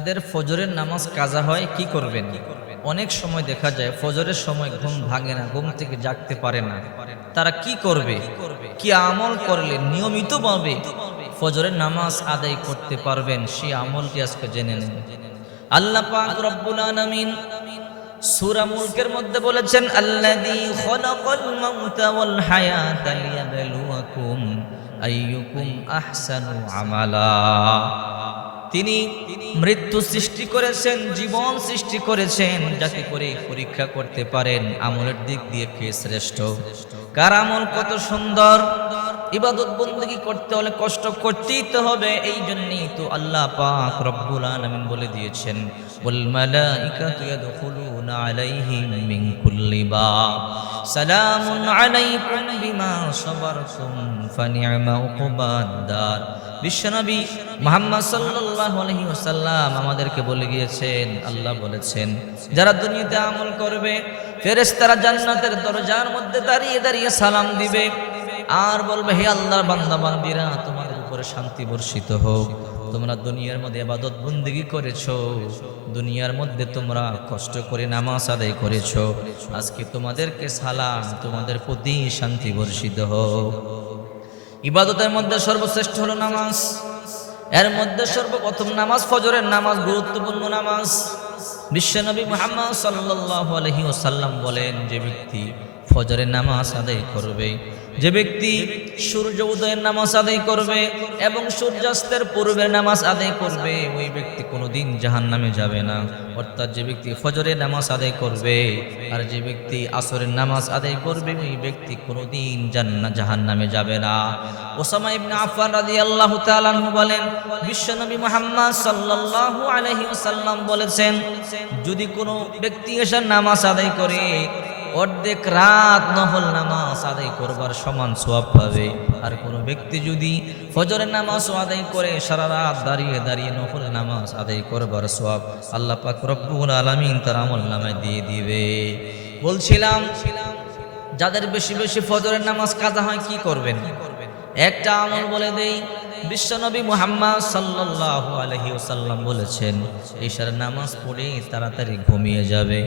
যাদের ফজরের নামাজ কাজা হয়, কি করবেন? অনেক সময় দেখা যায়, ফজরের সময় ঘুম ভাঙে না, ঘুম থেকে জাগতে পারে না। তারা কি করবে? কি আমল করলে? নিয়মিত নিয়মিতভাবে ফজরের নামাজ আদায় করতে পারবেন, সেই আমলটি আজকে জেনে নেন। আল্লাহ পাক রব্বুল আলামিন সূরা মুলকের মধ্যে বলেছেন, আল্লাযী খলাকাল মাউতা ওয়াল হায়াতা লিয়াবলুয়াকুম আইয়ুকুম আহসানু আমালা। তিনি মৃত্যু সৃষ্টি করেছেন, জীবন সৃষ্টি করেছেন, যাতে করে পরীক্ষা করতে পারেন। আমলের দিক দিয়ে কে শ্রেষ্ঠ? কার আমল কত সুন্দর? ইবাদত বন্দী করতে হলে কষ্ট করতেই তো হবে, এই জন্যই তো আল্লাহ পাক রব্বুল আলামিন বলে দিয়েছেন ওয়াল মালাইকাতু ইয়াদখুলুনা আলাইহিম কুল্লি বাব। সালামুন আলাইকুম বিমা সাবারতুম বিশ্বনবী মোহাম্মদ আমাদেরকে বলে গিয়েছেন, আল্লাহ বলেছেন, যারা দুনিয়াতে আমল করবে, ফেরেশতারা জান্নাতের দরজার মধ্যে দাঁড়িয়ে দাঁড়িয়ে সালাম দিবে আর বলবে, হে আল্লাহর বান্দা বান্দিরা তোমাদের উপরে শান্তি বর্ষিত হোক। তোমরা দুনিয়ার মধ্যে আবাদত বন্দেগী করেছ, দুনিয়ার মধ্যে তোমরা কষ্ট করে নামাজ আদায় করেছ। আজকে তোমাদেরকে সালাম, তোমাদের প্রতি শান্তি বর্ষিত হোক। ইবাদতের মধ্যে সর্বশ্রেষ্ঠ হলো নামাজ। এর মধ্যে সর্বপ্রথম নামাজ ফজরের নামাজ, গুরুত্বপূর্ণ নামাজ। বিশ্বনবী মোহাম্মদ সাল্লাহ আলাইহি ওয়াসাল্লাম বলেন, যে ব্যক্তি ফজরের নামাজ আদায় করবে। যে ব্যক্তি সূর্য উদয়ের নামাজ আদায় করবে এবং সূর্যাস্তের পূর্বের নামাজ আদায় করবে, ওই ব্যক্তি কোনোদিন জাহান্নামে যাবে না। অর্থাৎ যে ব্যক্তি ফজরের নামাজ আদায় করবে আর যে ব্যক্তি আসরের নামাজ আদায় করবে, ওই ব্যক্তি কোনোদিন জান্নাত জাহান্নামে যাবে না। ওসামা ইবনে আফফান রাদিয়াল্লাহু তাআলা বলেন বিশ্বনবী মুহাম্মদ সাল্লাল্লাহু আলাইহি ওয়াসাল্লাম বলেছেন, যদি কোনো ব্যক্তি এসে নামাজ আদায় করে অর্ধেক রাত নফল নামাজ আদায় করবার সমান সোয়াব পাবে। আর কোনো ব্যক্তি যদি ফজরের নামাজ আদায় করে সারা রাত দাঁড়িয়ে দাঁড়িয়ে নফল নামাজ আদায় করবার সোয়াব আল্লাহ পাক রব্বুল আলামিন তার আমল নামায় দিয়ে দিবে। বলছিলাম, যাদের বেশি বেশি ফজরের নামাজ কাজা হয় কি করবেন? একটা আমল বলে দেই বিশ্বনবী মুহাম্মদ সাল্লাল্লাহু আলাইহি ওয়াসাল্লাম বলেছেন, ঈশার নামাজ পড়ে তাড়াতাড়ি ঘুমিয়ে যাবে।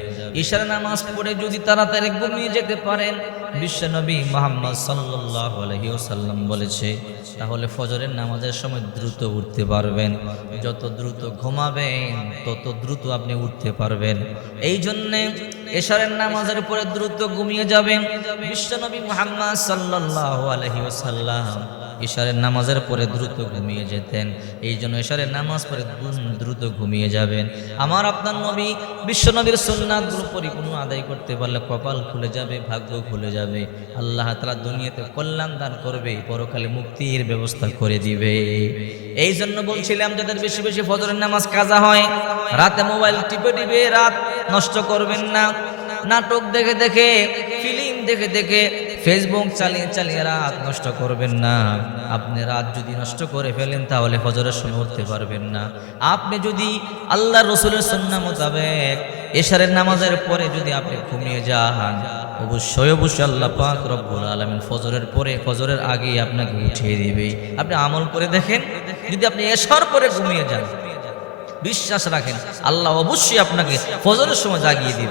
ঈশার নামাজ পড়ে যদি তাড়াতাড়ি ঘুমিয়ে যেতে পারেন, বিশ্বনবী মুহাম্মদ সাল্লাল্লাহু আলাইহি ওয়াসাল্লাম বলেছে, তাহলে ফজরের নামাজের সময় দ্রুত উঠতে পারবেন। যত দ্রুত ঘুমাবেন, তত দ্রুত আপনি উঠতে পারবেন। এই জন্যে এশারের নামাজের পরে দ্রুত ঘুমিয়ে যাবেন। বিশ্বনবী মুহাম্মদ সাল্লাল্লাহু আলাইহি ইশারের নামাজের পরে দ্রুত ঘুমিয়ে যেতেন। এই জন্য ইশারের নামাজ পরে দ্রুত ঘুমিয়ে যাবেন। আমার আপনার নবী বিশ্বনবীর সুন্নাতগুলো পরিপূর্ণ আদায় করতে পারলে কপাল খুলে যাবে, ভাগ্য খুলে যাবে। আল্লাহ তালা দুনিয়াতে কল্যাণ দান করবে, পরকালে মুক্তির ব্যবস্থা করে দিবে। এই জন্য বলছিলাম, যাদের বেশি বেশি ফজরের নামাজ কাজা হয়, রাতে মোবাইল টিপে টিপে রাত নষ্ট করবেন না। নাটক দেখে দেখে, ফিল্ম দেখে দেখে ফেসবুক চালিয়ে চালিয়ে রাত নষ্ট করবেন না। আপনি রাত যদি নষ্ট করে ফেলেন, তাহলে হজরের সময় উঠতে পারবেন না। আপনি যদি আল্লাহ রসুলের সন্না মোতাবেক এশারের নামাজের পরে যদি আপনি ঘুমিয়ে যান, অবশ্যই অবশ্যই আল্লাহ পাক রব্বুল আলামিন ফজরের পরে, ফজরের আগেই আপনাকে উঠিয়ে দিবে। আপনি আমল করে দেখেন, যদি আপনি এশার পরে ঘুমিয়ে যান, বিশ্বাস রাখেন, আল্লাহ অবশ্যই আপনাকে ফজরের সময় জাগিয়ে দিবে।